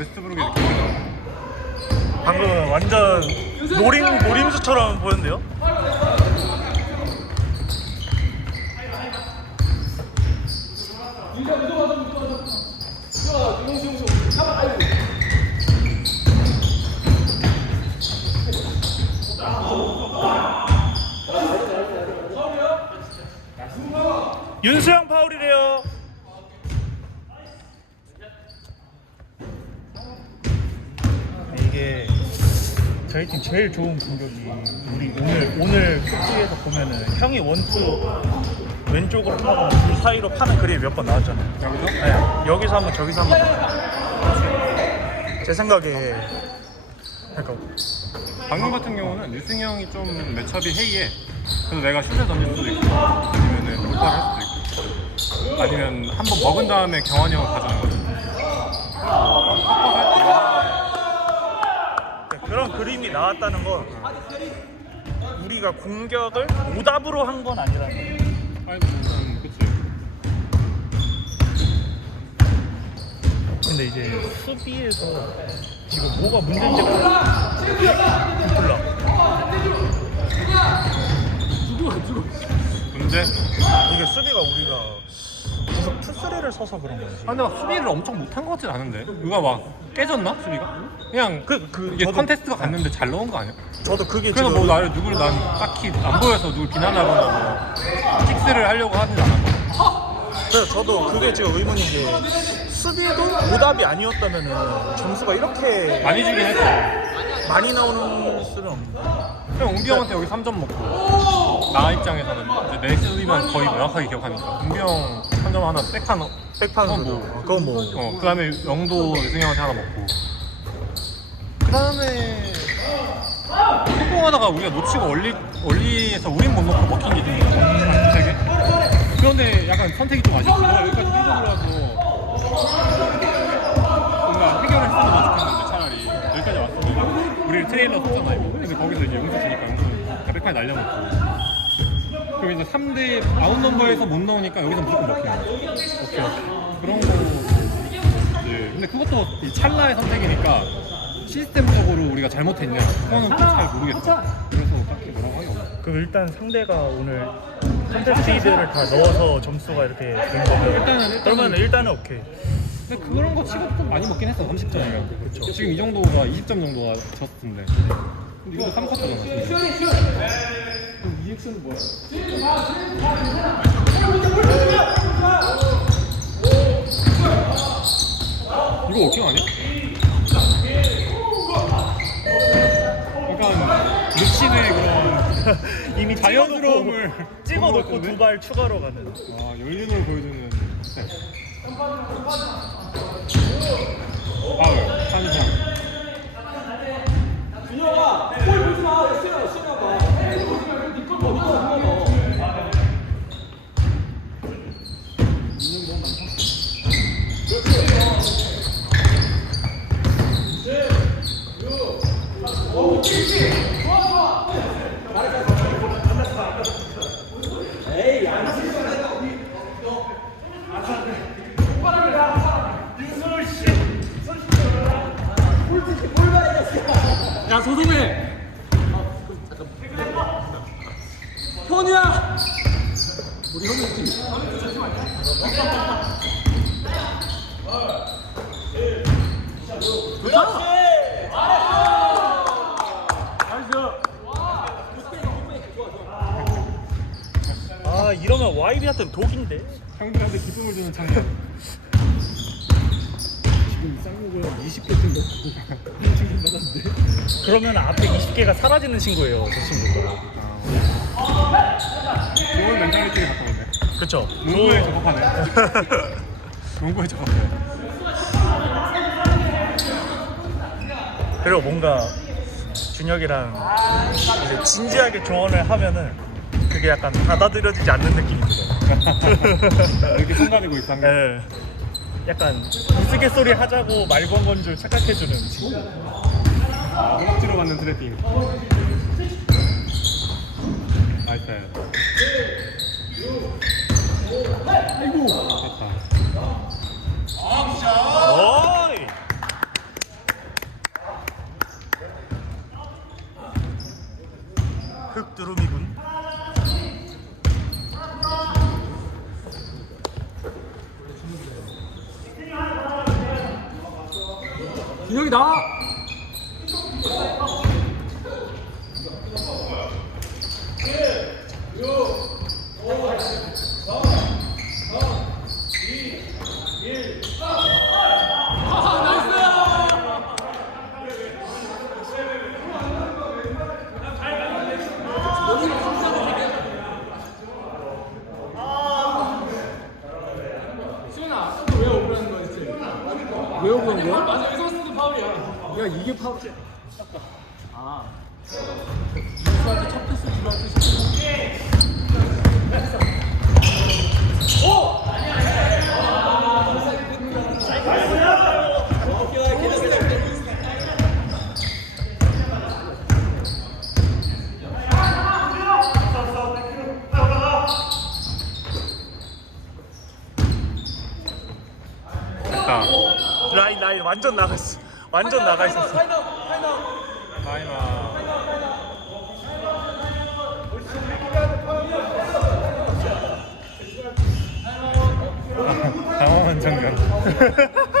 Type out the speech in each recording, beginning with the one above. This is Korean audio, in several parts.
웨스트브룩의 느낌. 방금 완전 노림 노림수처럼 보였는데요? 윤수영 파울이래요. 저희 팀 제일 좋은 공격이 우리 오늘 오늘 코치에서 보면은 형이 원투 왼쪽으로 파고 둘 사이로 파는 그림이 몇 번 나왔잖아요. 여기서? 네, 여기서 한번 저기서 한번. 제 생각에 그러니까 방금 같은 경우는 유승이 형이 좀 매첩이 해이해. 그래서 내가 슛을 던질 수도 있고, 아니면 롤파를 할 수도 있고, 아니면 한 번 먹은 다음에 경환이 형을 가져오는 거지. 그런 그림이 나왔다는 건 우리가 공격을 오답으로 한 건 아니라는 거예요. 근데 이제 수비에서 지금 뭐가 문제인지 몰라. 문제? 이게 수비가 우리가 계속 투쓰리를 서서 그런 건지. 아, 근데 막 수비를 엄청 못한 것 같진 않은데? 누가 막 깨졌나? 수비가? 그냥 그, 그, 이게 저도- 컨테스트가 갔는데 잘 넣은 거 아니야? 저도 그게 그래서 지금 뭐 나를 누굴 난 딱히 안 보여서 누굴 비난하거나 뭐 킥스를 하려고 하진 않았고 그래서 저도 그게 지금 의문인 게 수비도 오답이 아니었다면은 점수가 이렇게 많이 주긴 했어 많이 나오는 수는 없는데. 그냥 웅비 형한테 여기 3점 먹고 나 입장에서는 이제 내 수비만 거의 명확하게 기억하니까 웅비 형 3점 하나 백한 백판으로 그건 뭐. 그건 뭐. 어, 그 다음에 영도 유승이 형한테 하나 먹고. 그 다음에 성공하다가 우리가 놓치고 얼리, 얼리에서 우린 못 넣고 먹힌 게 있는 거야 세 개. 그런데 약간 선택이 좀 아쉽고 내가 여기까지 끌고 들어와서 뭔가 해결을 더 좋겠는데 차라리. 여기까지 왔으면 우리를 트레일러 썼잖아 근데 거기서 이제 용수 주니까 용수 다 백판에 날려놓고 그럼 이제 3대 아웃 넘버에서 못 넣으니까 여기서 무조건 먹히는 거야 오케이 그런 거 네. 근데 그것도 이 찰나의 선택이니까 시스템적으로 우리가 잘못했냐 그거는 또잘 모르겠어 그래서 딱히 뭐라고 하기 없어 그 일단 상대가 오늘 컨테스트들을 다 넣어서 점수가 이렇게 된 거면 일단은- 일단은- 그러면 일단은 오케이. 근데 그런 거 치고 좀 많이 먹긴 했어 30점이면 그쵸. 지금 이 정도가 20점 정도가 졌는데 근데 이것도 3쿼터잖아 그럼 이 액션은 뭐야? 이거 워킹 아니야? 약간 루친의 그런 이미 자연스러움을 찍어 놓고 보는 것두발 추가로 가는. 와 열림을 보여주는 스텝 파울 한상 야 소송해 현이야 우리 현이 팀 좋다 아 이러면 YB한테는 독인데. 형들한테 기쁨을 주는 장면 지금 이 쌍욕을 20개 쯤 넣고 충분 받았는데 그러면 앞에 20개가 사라지는 친구예요, 저 친구가. 좋은 멘탈리티를 갖고 있네 그렇죠. 농구에 적합하네 농구에 적합해 그리고 뭔가 준혁이랑 이제 진지하게 조언을 하면은 그게 약간 받아들여지지 않는 느낌이 들어요. 이렇게 손 가지고 있던 게 예. 약간 우스갯소리 하자고 말 건 건 줄 착각해주는 친구. 아, 허벅지로 맞는 트래핑 나이스 아이고 됐다 어이! 흑두루미군. 준혁이 나와 수현아 왜 억울한 거야 진짜 왜 억울한 거야? 맞아 에서스도 파울이야 야 이게 파울이야 아 유수한테 첫 패스 주 됐다 라인 라인 완전 나갔어. 완전 나가 있었어. 타이머 당황한 장면 당황했네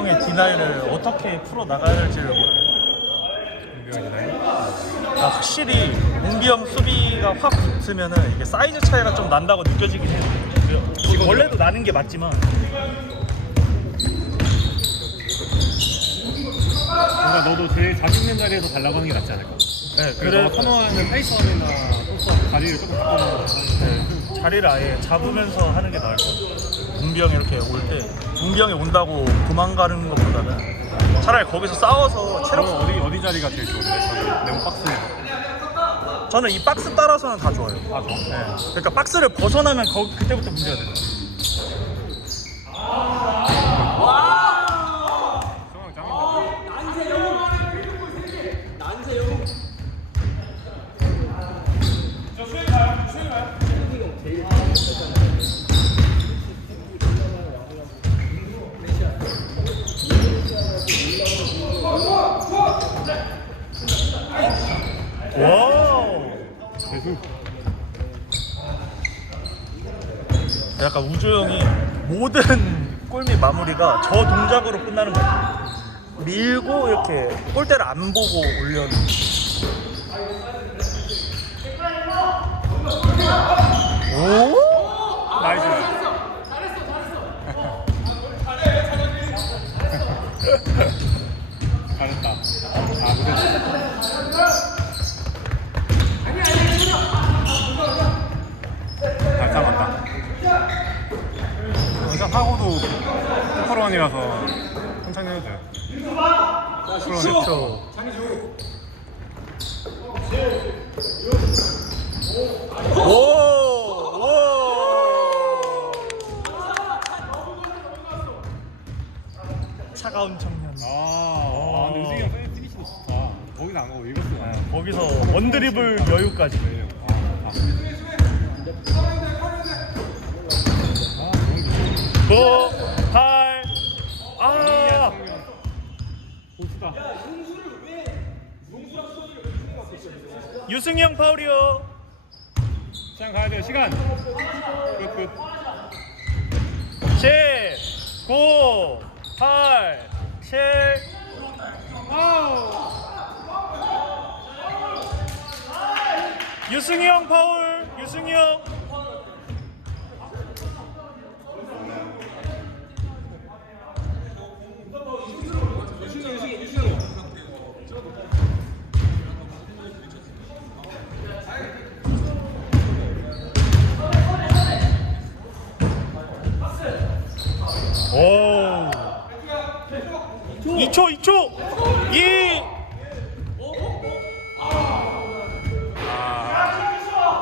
형의 디나이를 어떻게 풀어 나가야 될지를 모르겠어요. 아, 확실히 웅비 형 수비가 확 붙으면은 이게 사이즈 차이가 좀 난다고 느껴지긴 해요. 이거 원래도 나는 게 맞지만 뭔가 너도 제일 자신 있는 자리에서 잘 나가는 게 낫지 않을까 네, 그래서 그래 선호하는 페이스원이나 소스 자리를 조금 바꿔놓은 네, 자리를 아예 잡으면서 하는 게 나을 것 같아요. 웅비 형이 이렇게 올 때 형이 온다고 도망가는 것보다는 차라리 거기서 싸워서 체력 그럼 어디 어디 자리가 제일 좋은데? 네모 박스에서 저는 이 박스 따라서는 다 좋아요. 아 좋아 네. 그러니까 박스를 벗어나면 거, 그때부터 문제가 돼요. 정말 짱이다 난세영 난세영 와우. 대수 약간 우주 형이 모든 골밑 마무리가 저 동작으로 끝나는 것 같아요. 밀고 이렇게 골대를 안 보고 올려는. 오? 나이스 잘했다 아 못했어 잘 참았다 사고도 포커런이라서 천천히 해도 돼요 포커런이 그렇죠. 오! 오! 차가운 청년. 아, 아 근데 유승이 형 피니시도 좋다 거기서 안 가고 이것도 가요 거기서 원드리블 여유까지. 아, 아. 아, 좋다. 9, 8, 아! 보스다. 유승이 형 파울이요. 시간 가야 돼요, 시간. 끝, 끝. 10, 9, 8, 7, 유승희 형 파울, 유승희 형. cho